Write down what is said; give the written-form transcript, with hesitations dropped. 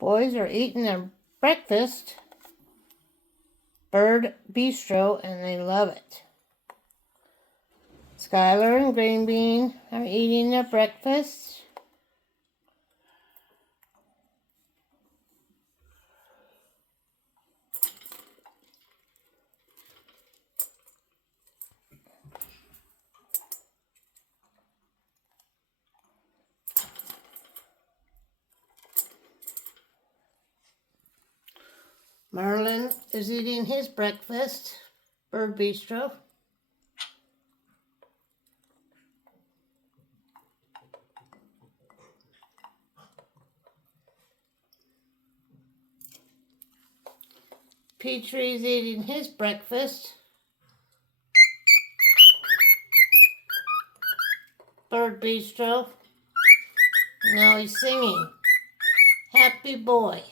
Boys are eating their breakfast, Bird Bistro, and they love it. Skyler and Green Bean are eating their breakfast. Merlin is eating his breakfast, Bird Bistro. Petrie is eating his breakfast, Bird Bistro. Now he's singing, Happy Boy.